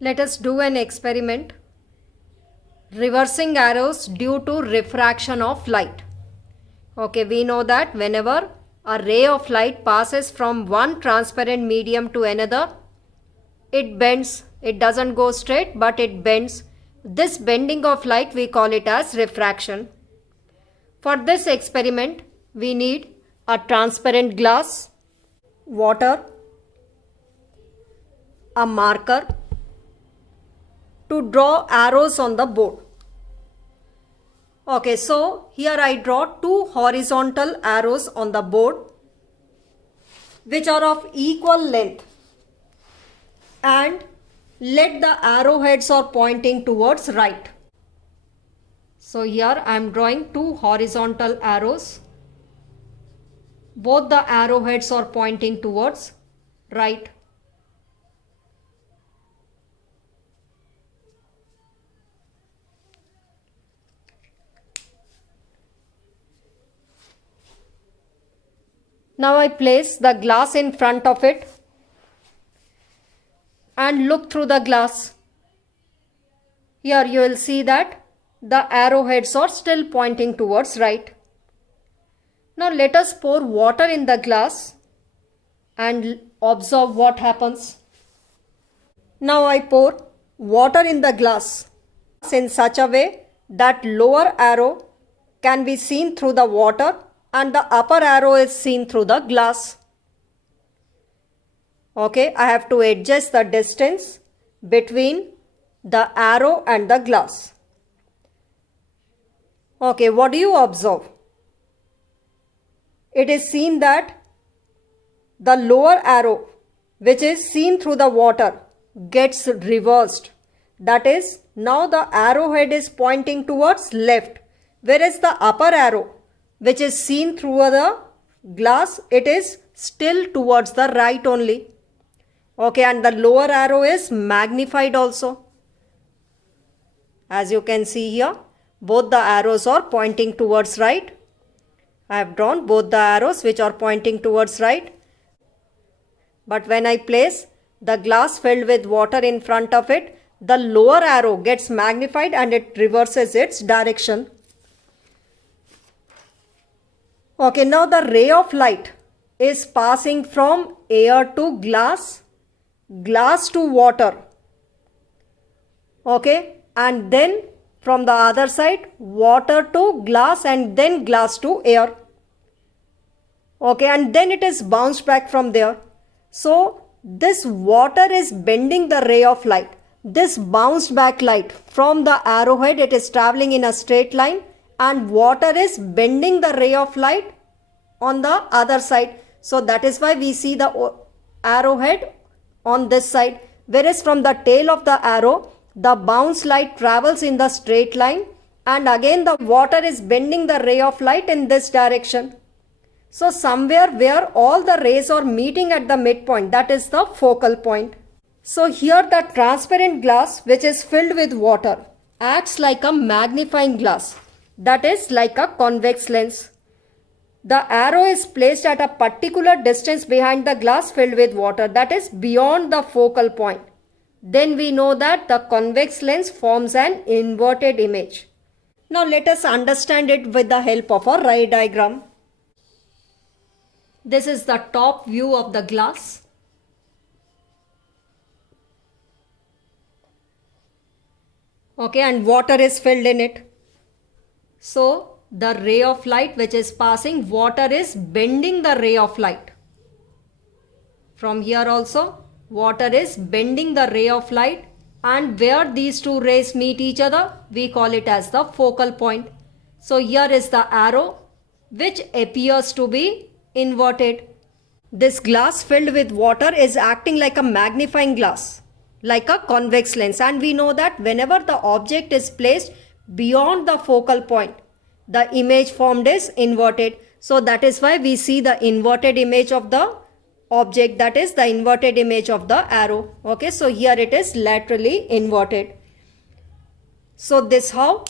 Let us do an experiment. Reversing arrows due to refraction of light. Okay, we know that whenever a ray of light passes from one transparent medium to another, it bends. It doesn't go straight, but it bends. This bending of light, we call it as refraction. For this experiment, we need a transparent glass, water, a marker to draw arrows on the board. Okay, so here I draw two horizontal arrows on the board which are of equal length, and let the arrowheads are pointing towards right. So here I am drawing two horizontal arrows. Both the arrowheads are pointing towards right. Now I place the glass in front of it and look through the glass. Here you will see that the arrowheads are still pointing towards right. Now let us pour water in the glass and observe what happens. Now I pour water in the glass in such a way that lower arrow can be seen through the water and the upper arrow is seen through the glass. Okay, I have to adjust the distance between the arrow and the glass. Okay, what do you observe? It is seen that the lower arrow, which is seen through the water, gets reversed. That is, now the arrowhead is pointing towards left, whereas the upper arrow, which is seen through the glass, it is still towards the right only. Okay, and the lower arrow is magnified also. As you can see here, both the arrows are pointing towards right. I have drawn both the arrows which are pointing towards right. But when I place the glass filled with water in front of it, the lower arrow gets magnified and it reverses its direction. Okay, now the ray of light is passing from air to glass, glass to water. Okay, and then from the other side, water to glass and then glass to air. Okay, and then it is bounced back from there. So this water is bending the ray of light. This bounced back light from the arrowhead, it is traveling in a straight line, and water is bending the ray of light on the other side. So that is why we see the arrowhead on this side, whereas from the tail of the arrow, the bounce light travels in the straight line, and again the water is bending the ray of light in this direction. So somewhere where all the rays are meeting at the midpoint, that is the focal point. So here the transparent glass, which is filled with water, acts like a magnifying glass, that is like a convex lens. The arrow is placed at a particular distance behind the glass filled with water, that is beyond the focal point. Then we know that the convex lens forms an inverted image. Now let us understand it with the help of a ray diagram. This is the top view of the glass. Okay, and water is filled in it. So the ray of light which is passing, water is bending the ray of light. From here also, water is bending the ray of light, and where these two rays meet each other, we call it as the focal point. So here is the arrow which appears to be inverted. This glass filled with water is acting like a magnifying glass, like a convex lens, and we know that whenever the object is placed beyond the focal point, the image formed is inverted. So that is why we see the inverted image of the object, that is the inverted image of the arrow. Okay, so here it is laterally inverted. So this how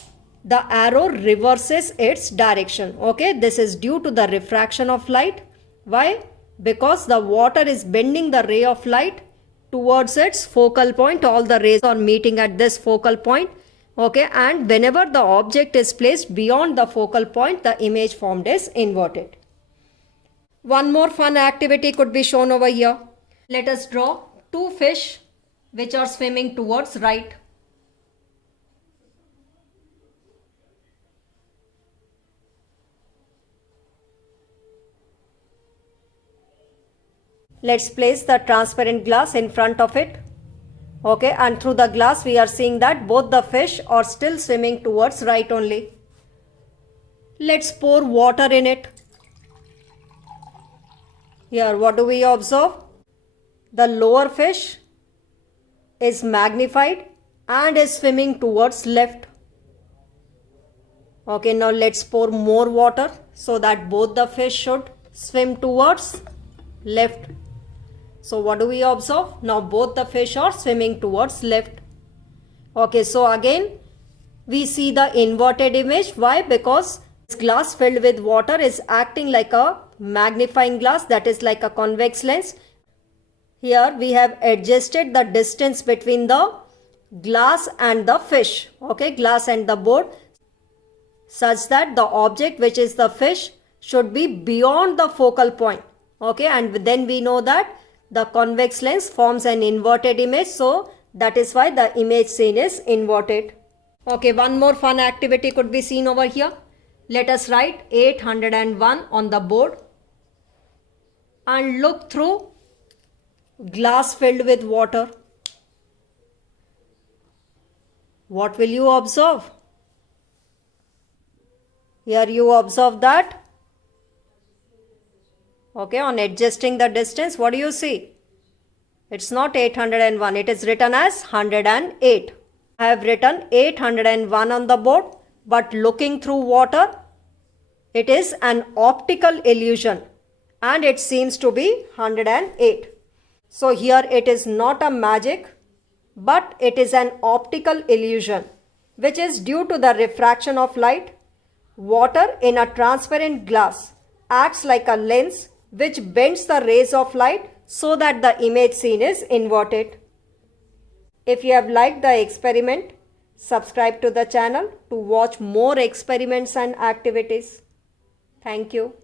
the arrow reverses its direction. Okay, this is due to the refraction of light. Why? Because the water is bending the ray of light towards its focal point. All the rays are meeting at this focal point. Okay, and whenever the object is placed beyond the focal point, the image formed is inverted. One more fun activity could be shown over here. Let us draw two fish which are swimming towards right. Let's place the transparent glass in front of it. Okay, and through the glass we are seeing that both the fish are still swimming towards right only. Let's pour water in it. Here, what do we observe? The lower fish is magnified and is swimming towards left. Okay, now let's pour more water so that both the fish should swim towards left. So what do we observe? Now both the fish are swimming towards left. Okay, so again we see the inverted image. Why? Because this glass filled with water is acting like a magnifying glass, that is like a convex lens. Here we have adjusted the distance between the glass and the fish, okay, glass and the board, such that the object, which is the fish, should be beyond the focal point. Okay, and then we know that the convex lens forms an inverted image, so that is why the image seen is inverted. Okay, one more fun activity could be seen over here. Let us write 801 on the board and look through glass filled with water. What will you observe? Here you observe that, okay, on adjusting the distance, what do you see? It's not 801, it is written as 108. I have written 801 on the board, but looking through water, it is an optical illusion and it seems to be 108. So here it is not a magic, but it is an optical illusion which is due to the refraction of light. Water in a transparent glass acts like a lens which bends the rays of light so that the image seen is inverted. If you have liked the experiment, subscribe to the channel to watch more experiments and activities. Thank you.